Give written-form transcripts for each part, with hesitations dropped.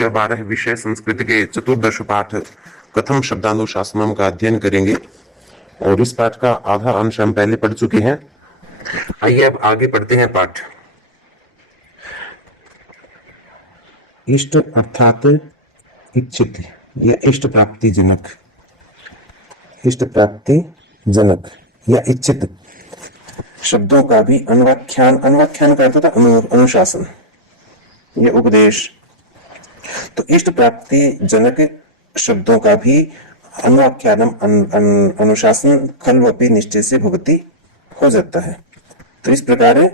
कक्षा 12 विषय संस्कृत के चतुर्दश पाठ कथम शब्दानुशासनम का अध्ययन करेंगे और इस पाठ का आधा अंश हम पहले पढ़ चुके हैं। आइए अब आगे पढ़ते हैं पाठ। इष्ट अर्थात इच्छित या इष्ट प्राप्ति जनक, इष्ट प्राप्ति जनक या इच्छित शब्दों का भी अनुव्याख्यान, अनुव्याख्यान का अर्थ होता है अनुशासन, ये उपदेश। तो इष्ट प्राप्ति जनक शब्दों का भी अनुव्याख्यानम अनुशासन खल्वपि निश्चय से भुगति हो जाता है। तो इस प्रकार है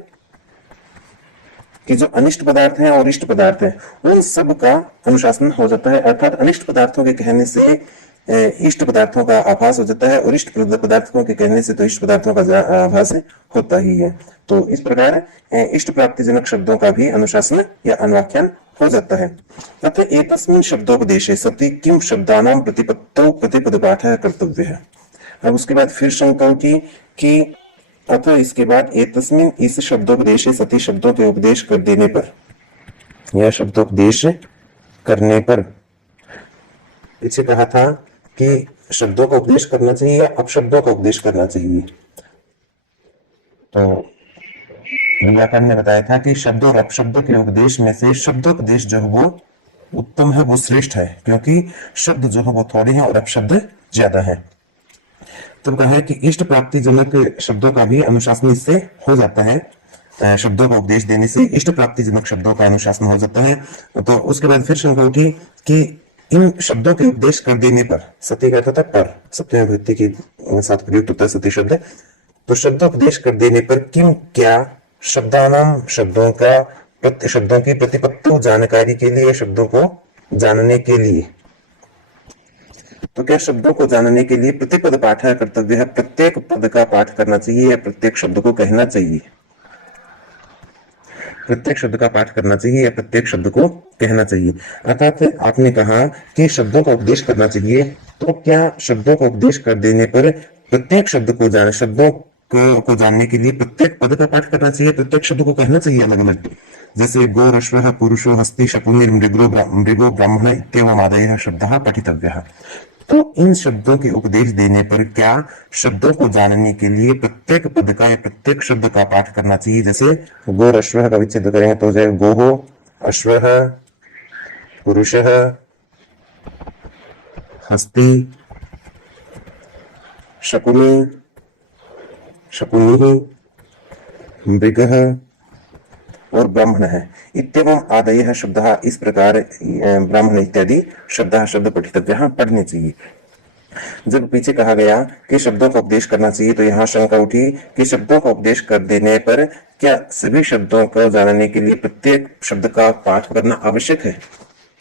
कि जो अनिष्ट पदार्थ हैं और इष्ट पदार्थ हैं उन सब का अनुशासन हो जाता है, अर्थात अनिष्ट पदार्थों के कहने से इष्ट पदार्थों का आभास हो जाता है और इष्ट पदार्थों के कहने से तो इष्ट पदार्थों का आभास होता ही है। तो इस प्रकार इष्ट प्राप्ति जनक शब्दों का भी अनुशासन या अनुव्याख्यान हो जाता है। अतः एतस्मिन् शब्दोपदेशे सति किम शब्दानां प्रतिपत्तौ प्रतिपदपाठः कर्तव्यः। अब उसके बाद फिर शंका की कि अतः इसके बाद एतस्मिन् इस शब्दोपदेशे सति शब्दों के उपदेश कर देने पर या शब्दोपदेश करने पर, पीछे कहा था कि शब्दों का उपदेश करना चाहिए या अपशब्दों का उपदेश करना चाहिए। तो व्याकरण ने बताया था कि शब्द और अपशब्दों के उपदेश में से शब्दोपदेश जो है वो उत्तम है, वो श्रेष्ठ है, क्योंकि शब्द जो है वो थोड़े हैं और अपशब्द ज्यादा है। तो कहा है कि इष्ट प्राप्ति जनक शब्दों का भी अनुशासन इससे हो जाता है, शब्दों का उपदेश देने से इष्ट प्राप्ति जनक शब्दों का अनुशासन हो जाता है। तो उसके बाद फिर शंका उठी कि इन शब्दों के उपदेश कर देने पर, सत्य का था पर, सत्य विभक्ति के साथ प्रयुक्त होता है सत्य शब्द। तो शब्दोपदेश कर देने पर किम क्या शब्दानाम शब्दों का शब्दों की प्रतिपत्ति जानकारी के लिए, शब्दों को जानने के लिए, तो क्या शब्दों को जानने के लिए प्रतिपद पाठ कर्तव्य है, प्रत्येक पद का पाठ करना चाहिए या प्रत्येक शब्द को कहना चाहिए, प्रत्येक शब्द का पाठ करना चाहिए या प्रत्येक शब्द को कहना चाहिए। अर्थात आपने कहा कि शब्दों का उपदेश करना चाहिए, तो क्या शब्दों का उपदेश कर देने पर प्रत्येक शब्द को जान, शब्दों को जानने के लिए प्रत्येक पद का पाठ करना चाहिए, प्रत्येक शब्द को कहना चाहिए अलग अलग। जैसे गो रश्व पुरुषो हस्ति शकुनिर मृगो ब्राह्मण इत्येवम् आदयः शब्दः पठितव्यः। तो इन शब्दों के उपदेश देने पर क्या शब्दों को जानने के लिए प्रत्येक पद का या प्रत्येक शब्द का पाठ करना चाहिए। जैसे गो अश्व का विच्छेद करें तो जय गोहो अश्व पुरुषः हस्ति शकुनि शकुनि मृगः और ब्राह्मण है इत्येवम् आदयः शब्दः, इस प्रकार ब्राह्मण इत्यादि शब्द पठितव्यः पढ़ने चाहिए। जब पीछे कहा गया कि शब्दों का उपदेश करना चाहिए तो यहाँ शंका उठी कि शब्दों का उपदेश कर देने पर क्या सभी शब्दों को जानने के लिए प्रत्येक शब्द का पाठ करना आवश्यक है।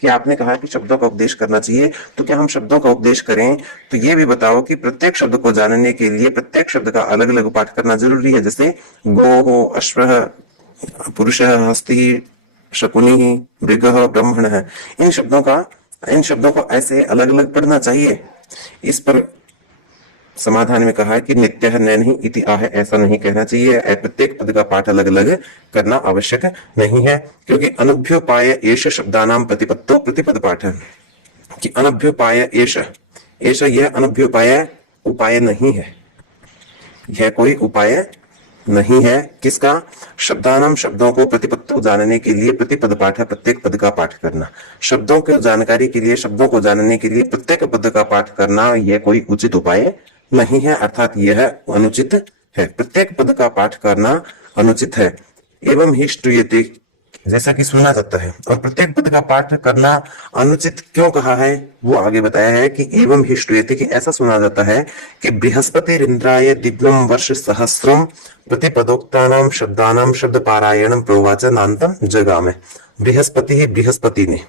कि आपने कहा कि शब्दों का उपदेश करना चाहिए, तो क्या हम शब्दों का उपदेश करें तो ये भी बताओ कि प्रत्येक शब्द को जानने के लिए प्रत्येक शब्द का अलग अलग पाठ करना जरूरी है। जैसे गो अश्व पुरुषः हस्ति शकुनि मृगः ब्राह्मण है, इन शब्दों को ऐसे अलग अलग पढ़ना चाहिए। इस पर समाधान में कहा है कि नित्यः नहीं इति आह, ऐसा नहीं कहना चाहिए, प्रत्येक पद का पाठ अलग अलग करना आवश्यक नहीं है, क्योंकि अनभ्युपाय एष शब्दानां प्रतिपत्तो प्रतिपद पाठ है कि अनभ्युपाय एष, यह अनभ्युपाय उपाय नहीं है, यह कोई उपाय नहीं है। किसका? शब्दानाम शब्दों को प्रतिपत्तो जानने के लिए प्रतिपद पाठ है, प्रत्येक पद का पाठ करना। शब्दों की जानकारी के लिए, शब्दों को जानने के लिए प्रत्येक पद का पाठ करना यह कोई उचित उपाय नहीं है, अर्थात यह अनुचित है, प्रत्येक पद का पाठ करना अनुचित है। एवं ही श्रूयते, जैसा कि सुना जाता है। और प्रत्येक पद का पाठ करना अनुचित क्यों कहा है वो आगे बताया है कि एवं ही श्रूयते, कि ऐसा सुना जाता है कि बृहस्पतिरिन्द्राय दिव्यं वर्ष सहस्रम प्रतिपदोक्तानां शब्दानां शब्द पारायणं प्रोवाच नान्तं जगामे। बृहस्पति ने,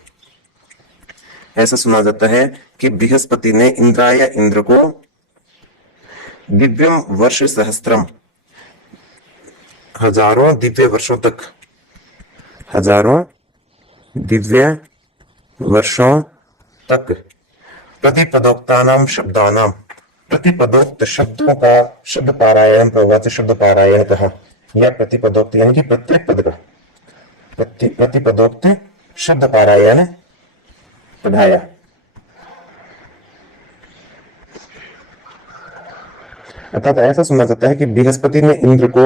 ऐसा सुना जाता है कि बृहस्पति ने इंद्राय, इंद्र को, दिव्यम वर्ष सहस्त्रम, हजारों दिव्य वर्षों तक, हजारों दिव्य वर्षों तक प्रतिपदोक्तानां शब्दानां, प्रतिपदोक्त शब्दों का शब्द पारायण प्रवाच, शब्द पारायण कहा, या प्रतिपदोक्त यानी कि प्रत्येक पद का प्रतिपदोक्त शब्द पारायण पढ़ाया। अर्थात ऐसा सुना जाता है कि बृहस्पति ने इंद्र को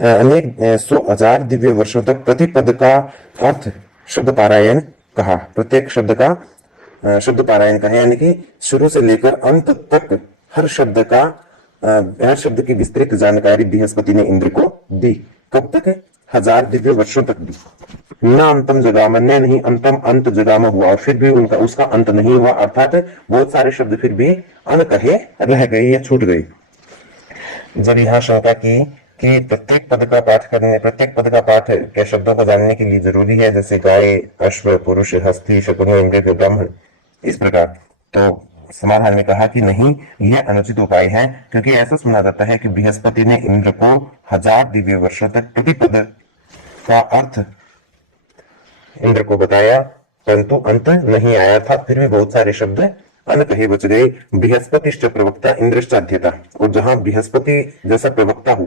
अनेक 100,000 दिव्य वर्षों तक प्रति पद का अर्थ शुद्ध पारायण कहा। प्रत्येक शब्द का शुद्ध पारायण कहा, यानी कि शुरू से लेकर अंत तक हर शब्द की विस्तृत जानकारी बृहस्पति ने इंद्र को दी। कब तक? 1000 दिव्य वर्षों तक दी। न अंतम जगाम, ने नहीं अंतम अंत जगाम हुआ, और फिर भी उसका अंत नहीं हुआ। अर्थात बहुत सारे शब्द फिर भी अनकहे रह गए या छूट गए। जब यहाँ शंका की कि प्रत्येक पद का पाठ के शब्दों को जानने के लिए जरूरी है, जैसे गाय, अश्व, पुरुष, हस्ती, शकुनी, इंद्र, ब्राह्मण, इस प्रकार, तो समाधान में कहा कि नहीं, यह अनुचित उपाय है, क्योंकि ऐसा सुना जाता है कि बृहस्पति ने इंद्र को 1000 दिव्य वर्षों तक प्रति पद का अर्थ इंद्र को बताया, परंतु अंत नहीं आया था। फिर भी बहुत सारे शब्द अनकहे बच गए। बृहस्पतिश्च प्रवक्ता इंद्रश्च अध्येता, और जहां बृहस्पति जैसा प्रवक्ता हो,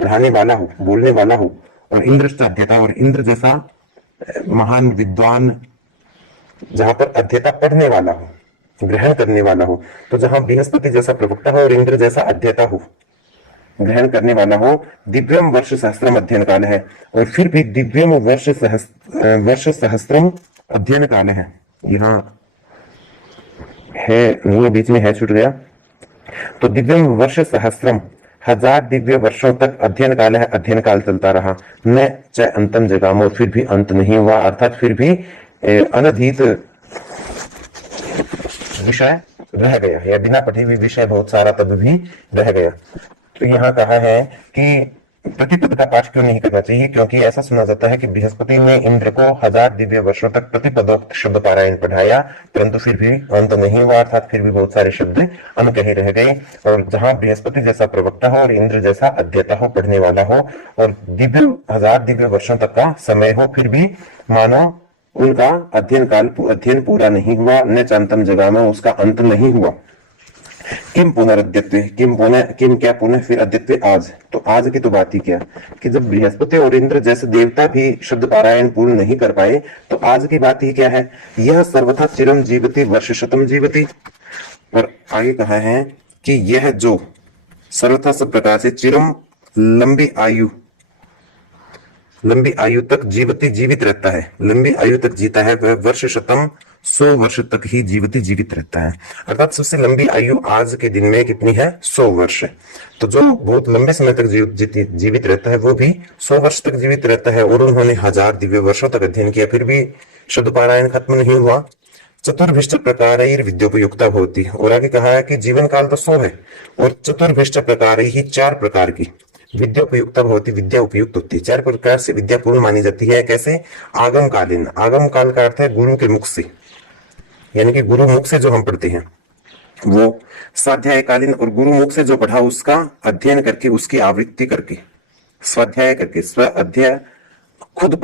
पढ़ाने वाला हो, बोलने वाला हो, और इंद्रश्च अध्येता, और इंद्र जैसा महान विद्वान, जहां पर अध्येता पढ़ने वाला हो, ग्रहण करने वाला हो, तो जहां बृहस्पति जैसा प्रवक्ता हो और इंद्र जैसा अध्येता हो, ग्रहण करने वाला हो, दिव्यम वर्ष सहस्त्रम अध्ययन काल है, और फिर भी दिव्यम वर्ष सहस्त्रम अध्ययन काल है। यहाँ है, ये बीच में है, छूट गया। तो दिव्यम वर्ष सहस्त्रम, 1000 दिव्य वर्षों तक अध्ययन काल है, अध्ययन काल चलता रहा। न च अंतम जगामो, फिर भी अंत नहीं हुआ, अर्थात फिर भी अनधीत विषय रह गया, या बिना पढ़े हुए विषय बहुत सारा तब भी रह गया। तो यहाँ कहा है कि प्रतिपद का पाठ क्यों नहीं करना चाहिए, क्योंकि ऐसा सुना जाता है कि बृहस्पति ने इंद्र को 1000 दिव्य वर्षों तक प्रतिपदोक्त शब्द पारायण पढ़ाया, परंतु फिर भी अंत नहीं हुआ, अर्थात फिर भी बहुत सारे शब्द अनकहे रह गए। और जहां बृहस्पति जैसा प्रवक्ता हो और इंद्र जैसा अध्येता हो, पढ़ने वाला हो, और 1000 दिव्य वर्षों तक का समय हो, फिर भी मानो उनका अध्ययन पूरा नहीं हुआ। न चांतम जगामा, उसका अंत नहीं हुआ। किम पुनरद्यत्वे, किम क्या पुनः, फिर अद्यत्वे आज, तो आज की तो बात ही क्या, कि जब बृहस्पति और इंद्र जैसे देवता भी शब्द पारायण पूर्ण नहीं कर पाए, तो आज की बात ही क्या है। यह सर्वथा चिरम जीवति वर्ष शतम जीवति, और आगे कहा है कि यह जो सर्वथा सब प्रकार से चिरम, लंबी आयु तक जीवित रहता है, लंबी आयु तक जीता है, वह वर्ष शतम 100 वर्ष तक ही जीवित रहता है। अर्थात सबसे लंबी आयु आज के दिन में कितनी है? 100 वर्ष। तो जो बहुत लंबे समय तक जीवित रहता है, वो भी 100 वर्ष तक जीवित रहता है, और उन्होंने 1000 दिव्य वर्षों तक अध्ययन किया, फिर भी शब्द पारायण खत्म नहीं हुआ। चतुर्भिष्ट प्रकार विद्योपयुक्ता होती, और आगे कहा है कि जीवन काल तो 100 है, और चतुर्भिष्ट प्रकार ही 4 प्रकार की विद्योपयुक्ता होती, विद्या उपयुक्त होती है। 4 प्रकार से विद्या पूर्ण मानी जाती है। कैसे? आगम कालीन, आगम काल का अर्थ है गुरु के मुख से, यानी कि गुरु मुख से जो हम पढ़ते हैं वो स्वाध्यायकालीन, और गुरु मुख से जो पढ़ा उसका अध्ययन करके, उसकी आवृत्ति करके, स्वाध्याय करके, स्व अध्याय खुद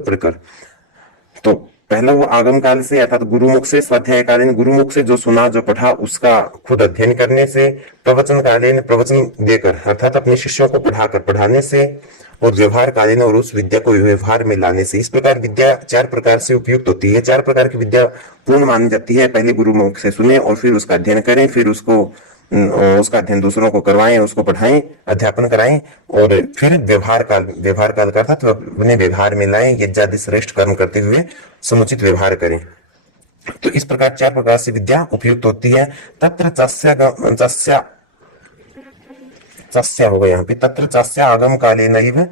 पढ़कर। तो पहला वो आगम काल से, अर्थात गुरुमुख से, स्वाध्यायकालीन गुरुमुख से जो सुना जो पढ़ा उसका खुद अध्ययन करने से, प्रवचनकालीन प्रवचन देकर, अर्थात अपने शिष्यों को पढ़ाने से, और व्यवहार कालीन और उस विद्या को व्यवहार में लाने से। इस प्रकार विद्या 4 प्रकार से उपयुक्त होती है। 4 प्रकार की विद्या पूर्ण मानी जाती है। पहले गुरुमुख से सुने और फिर उसका अध्ययन करें, फिर उसका अध्ययन दूसरों को करवाएं, उसको पढ़ाएं, अध्यापन कराएं, और फिर व्यवहार काल का अर्थात अपने व्यवहार में लाएं, यज्ञादि श्रेष्ठ कर्म करते हुए समुचित व्यवहार करें। तो इस प्रकार 4 प्रकार से विद्या उपयुक्त होती है। तत्र चस्य होगा यहाँ पे, तत्र चस्य आगम काले नैव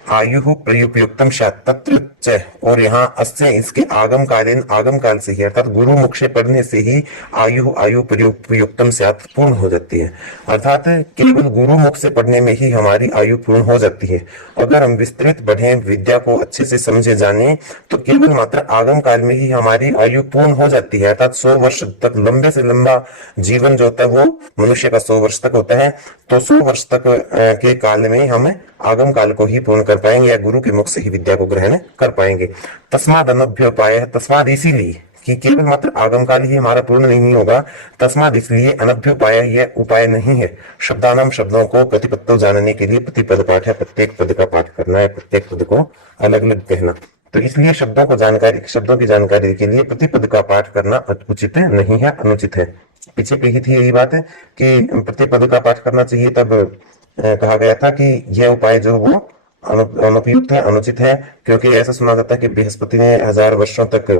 आयु प्रयुक्तम शायद, तत्र च, और यहाँ अस्य इसके आगम काल से ही, अर्थात गुरु मुख से पढ़ने से ही आयु प्रयुक्तम शायद पूर्ण हो जाती है। अर्थात केवल गुरु मुख से पढ़ने में ही हमारी आयु पूर्ण हो जाती है। अगर हम विस्तृत पढ़ें, विद्या को अच्छे से समझे जाने, तो केवल मात्र आगम काल में ही हमारी आयु पूर्ण हो जाती है। अर्थात 100 वर्ष तक, लंबे से लंबा जीवन जो होता है वो मनुष्य का 100 वर्ष तक होता है। तो 100 वर्ष तक के काल में हमें आगम काल को ही पूर्ण कर पाएंगे, या गुरु के मुख से ही विद्या को ग्रहण कर पाएंगे। तस्माद अनभ्युपाय, तस्माद इसीलिए कि केवल मात्र आगम काल ही हमारा पूर्ण नहीं होगा, तस्माद इसलिए अनभ्युपाय, यह उपाय नहीं है। शब्दानाम, शब्दों को प्रतिपत्तो जानने के लिए प्रतिपद पाठ है, प्रत्येक पद का पाठ करना है, प्रत्येक पद को अलग अलग कहना। तो इसलिए शब्दों की जानकारी के लिए प्रतिपद का पाठ करना उचित नहीं है, अनुचित है। पीछे कही थी यही बात है कि प्रतिपद का पाठ करना चाहिए, तब कहा गया था कि यह उपाय जो वो अनुपयुक्त है, अनुचित है, क्योंकि ऐसा सुना जाता है कि बृहस्पति ने 1000 वर्षों तक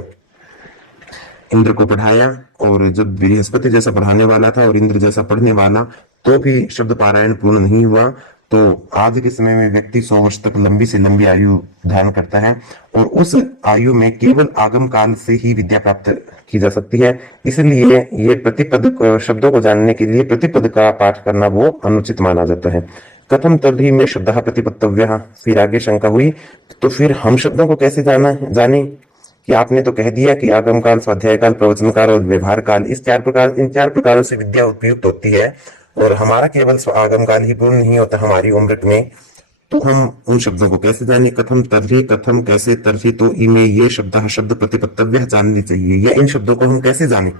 इंद्र को पढ़ाया, और जब बृहस्पति जैसा पढ़ाने वाला था और इंद्र जैसा पढ़ने वाला तो भी शब्द पारायण पूर्ण नहीं हुआ, तो आज के समय में व्यक्ति 100 वर्ष तक लंबी से लंबी आयु धारण करता है, और उस आयु में केवल आगम काल से ही विद्या प्राप्त की जा सकती है। इसलिए ये प्रतिपद शब्दों को जानने के लिए प्रतिपद का पाठ करना वो अनुचित माना जाता है। कथम तभी में शब्द प्रतिपत्तव्य, फिर आगे शंका हुई, तो फिर हम शब्दों को कैसे जाने कि आपने तो कह दिया कि आगम काल, स्वाध्याय काल, प्रवचन काल और व्यवहार काल, इन 4 प्रकारों से विद्या उपयुक्त होती है, और हमारा केवल आगम काल ही पूर्ण नहीं होता हमारी उम्र में, तो हम उन शब्दों को कैसे जाने। कथम तर्हि, कथम कैसे, तर्हि तो इमे ये शब्द प्रतिपत्तव्य जाननी चाहिए, या इन शब्दों को हम कैसे जाने।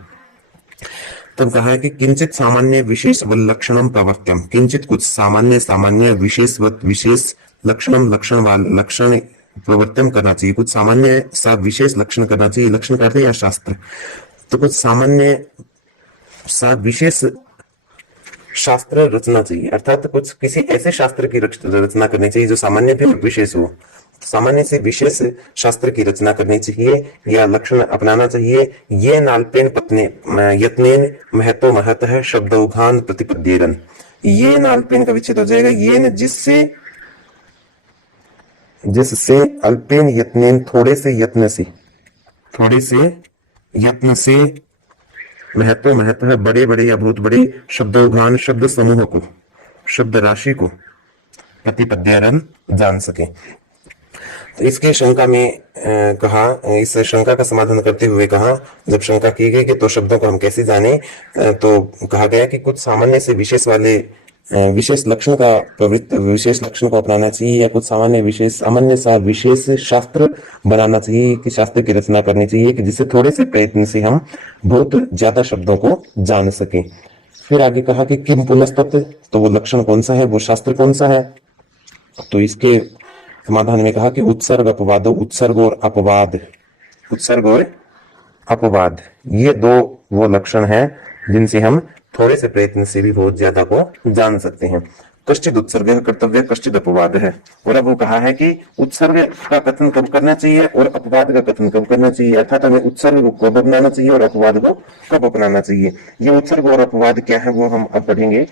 तब कहा है कि किंचित सामान्य विशेष लक्षणम प्रवर्त्यम, किंचित कुछ सामान्य विशेष लक्षण प्रवर्तन करना चाहिए, कुछ सामान्य सा विशेष लक्षण करना चाहिए। लक्षण करते या शास्त्र, तो कुछ सामान्य सा विशेष शास्त्र रचना चाहिए, अर्थात कुछ किसी ऐसे शास्त्र की रचना करनी चाहिए जो सामान्य भी विशेष हो। सामान्य से विशेष शास्त्र की रचना करनी चाहिए या लक्षण अपनाना चाहिए। ये नाल्पेन पत्ने यत्नेन महतो महतः शब्दौघान प्रतिपद्येरन, ये नाल्पेन का विच्छेद हो जाएगा, ये जिससे अल्पेन यत्नेन थोड़े से यत्न से महत्व है बड़े बड़े या बहुत बड़े शब्दोघान, शब्द समूह को, शब्द राशि को प्रतिपद्यरन जान सके। तो इसके शंका में कहा, इस शंका का समाधान करते हुए कहा, जब शंका की गई कि तो शब्दों को हम कैसे जाने, तो कहा गया कि कुछ सामान्य से विशेष लक्षण को अपनाना चाहिए, या कुछ सामान्य सा विशेष शास्त्र बनाना चाहिए, कि शास्त्र की रचना करनी चाहिए कि जिससे थोड़े से प्रयत्न से हम बहुत ज्यादा शब्दों को जान सके। फिर आगे कहा कि किम पुनस्तत्व, तो वो लक्षण कौन सा है, वो शास्त्र कौन सा है। तो इसके समाधान में कहा कि उत्सर्ग और अपवाद, ये 2 वो लक्षण हैं जिनसे हम थोड़े से प्रयत्न से भी बहुत ज्यादा को जान सकते हैं। कश्चित उत्सर्ग कर्तव्य, कश्चित अपवाद है। और अब वो कहा है कि उत्सर्ग का कथन कब करना चाहिए और अपवाद का कथन कब करना चाहिए, अर्थात हमें उत्सर्ग को कब अपनाना चाहिए और अपवाद को कब अपनाना चाहिए। ये उत्सर्ग और अपवाद क्या है वो हम अब पढ़ेंगे।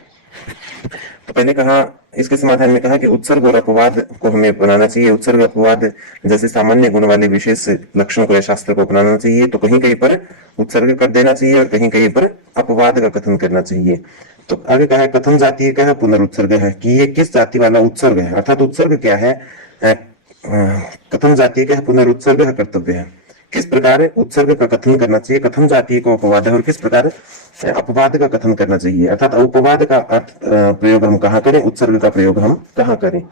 तो पहले कहा, इसके समाधान में कहा कि उत्सर्ग और अपवाद को हमें अपनाना चाहिए। उत्सर्ग अपवाद जैसे सामान्य गुण वाले विशेष लक्षण को या शास्त्र को अपनाना चाहिए, तो कहीं कहीं पर उत्सर्ग कर देना चाहिए और कहीं कहीं पर अपवाद का कथन करना चाहिए। तो आगे कहा है कथन जातीय का है, पुनरुत्सर्ग है, कि ये किस जाति वाला उत्सर्ग है, अर्थात उत्सर्ग क्या है। कथन जातीय का है, पुनरुत्सर्ग है, कर्तव्य है। किस प्रकार उत्सर्ग का कथन करना चाहिए, कथन जातीय को अपवाद है, और किस प्रकार अपवाद का कथन करना चाहिए, अर्थात अपवाद का प्रयोग हम कहाँ करें, उत्सर्ग का प्रयोग हम कहाँ करें।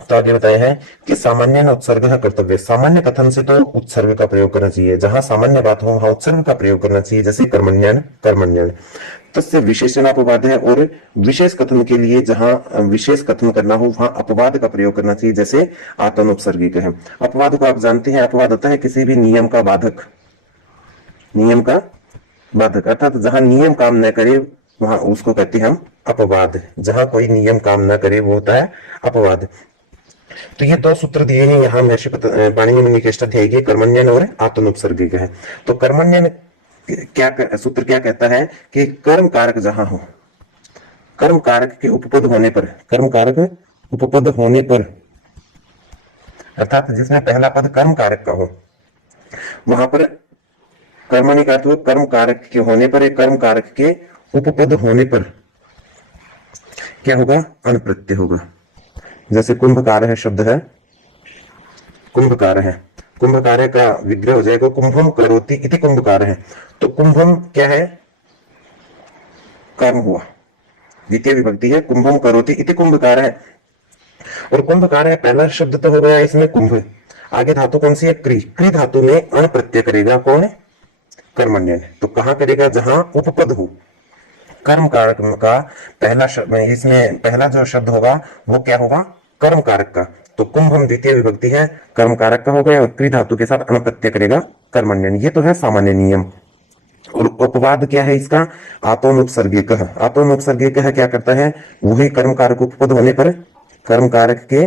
तो आगे बताया है कि सामान्य उत्सर्ग है कर्तव्य, सामान्य कथन से तो उत्सर्ग का प्रयोग करना चाहिए, जहां सामान्य बात हो वहां उत्सर्ग का प्रयोग करना चाहिए, जैसे कर्मण्यन तस्य विशेषण अपवाद है, और विशेष कथन के लिए जहां विशेष कथन करना हो वहां अपवाद का प्रयोग करना चाहिए, जैसे आत्मोपसर्गिक है। अपवाद को आप जानते हैं, अपवाद होता है किसी भी नियम का बाधक, अर्थात जहां नियम काम न करे वहां उसको कहते हैं हम अपवाद, जहां कोई नियम काम न करे वो होता है अपवाद। तो ये 2 सूत्र दिए हैं यहाँ महर्षि पाणिनि मुनि के अष्टाध्यायी के, कर्मण्यन और आत्मोपसर्गिक है। तो कर्मण्यन सूत्र क्या कहता है कि कर्म कारक जहां हो, कर्म कारक के उपपद होने पर, अर्थात जिसमें पहला पद कर्म कारक का हो, वहां पर कर्मणि का अर्थ कर्म कारक के होने पर, कर्म कारक के उपपद होने पर क्या होगा, अण प्रत्यय होगा। जैसे कुंभकार है शब्द है, कुंभकार है, कुंभकार का विग्रह हो जाएगा कुंभम करोति इति कुंभकार है। तो कुंभम क्या है, कर्म हुआ, द्वितीय विभक्ति है, कुंभम करोति इति कुंभकार है, और कुंभकार है पहला शब्द तो हो गया इसमें कुंभ। आगे धातु कौन सी है, क्री धातु में अण प्रत्यय करेगा कौन है, कर्मण्यन। तो कहां करेगा, जहां उपपद हो। कर्म कारक का पहला शब्द, इसमें पहला जो शब्द होगा वो क्या होगा, कर्म कारक का। तो कुंभम द्वितीय विभक्ति है, कर्म कारक का हो गया और क्री धातु के साथ अन प्रत्यय करेगा कर्मण्यन। ये तो है सामान्य नियम। और उपवाद क्या है इसका? आतोनुपसर्गिक। आतोनुपसर्गिक क्या करता है? वही कर्म कारक उपपद होने पर, कर्म कारक के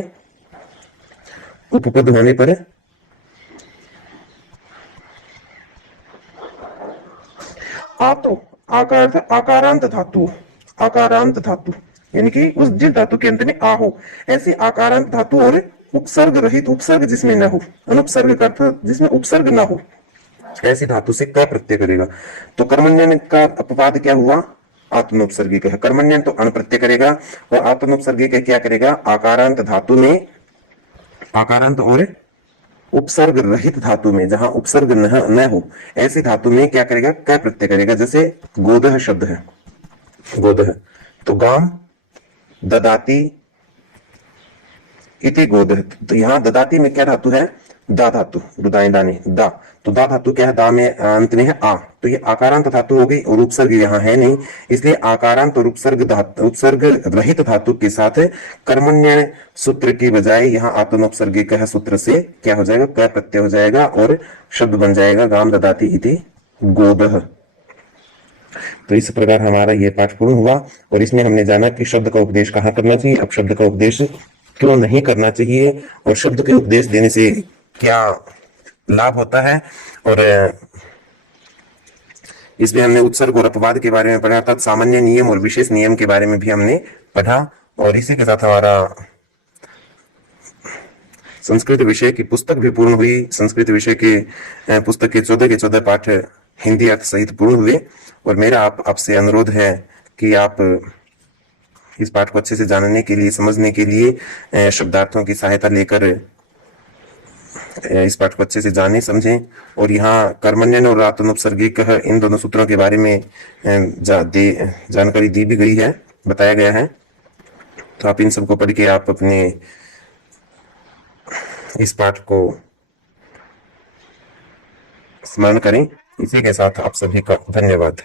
उपपद होने पर आतो आकारांत धातु, आकारांत धातु यानी कि उस जिस धातु के अंत में आ हो, ऐसी आकारांत धातु और उपसर्ग रहित, उपसर्ग जिसमें न हो, अनुपसर्ग का अर्थ जिसमें उपसर्ग न हो, ऐसी धातु से क प्रत्यय करेगा। तो कर्मण्यन का अपवाद क्या हुआ? आत्मोपसर्गिक है। कर्मण्यन तो अन प्रत्यय करेगा और आत्मोपसर्गिक क्या करेगा? आकारांत धातु में, आकारांत और उपसर्ग रहित धातु में, जहां उपसर्ग न हो, ऐसी धातु में क्या करेगा? क प्रत्यय करेगा। जैसे गोदह शब्द है, गोदह, तो गाम ददाती इति गोदह, तो यहाँ ददाती में क्या धातु है? दा धातु, रुदाई दानी दा, तो दा धातु क्या है? दा में अंत में है आ, तो ये आकारांत धातु हो गई और उपसर्ग यहाँ है नहीं, इसलिए आकारांत और उपसर्ग धातु, उपसर्ग रहित धातु के साथ कर्मण्य सूत्र की बजाय यहाँ आत्मोपसर्गिक सूत्र से क्या हो जाएगा? क प्रत्यय हो जाएगा और शब्द बन जाएगा गाम ददाती इति गोदह। तो इस प्रकार हमारा ये पाठ पूर्ण हुआ और इसमें हमने जाना कि शब्द का उपदेश कहाँ करना चाहिए, अब शब्द का उपदेश क्यों नहीं करना चाहिए और शब्द के उपदेश देने से क्या लाभ होता है। और इसमें हमने उत्सर्ग और अपवाद के बारे में पढ़ा, अर्थात सामान्य नियम और विशेष नियम के बारे में भी हमने पढ़ा। और इसी के साथ हमारा संस्कृत विषय की पुस्तक भी पूर्ण हुई। संस्कृत विषय के पुस्तक के 14 के 14 पाठ हिंदी अर्थ सहित पूर्ण हुए। और मेरा आपसे अनुरोध है कि आप इस पाठ को अच्छे से जानने के लिए, समझने के लिए शब्दार्थों की सहायता लेकर इस पाठ को अच्छे से जाने समझें। और यहाँ कर्मण्यन और आत्मोपसर्गिक इन दोनों सूत्रों के बारे में जानकारी दी भी गई है, बताया गया है। तो आप इन सबको पढ़ के आप अपने इस पाठ को स्मरण करें। इसी के साथ आप सभी का धन्यवाद।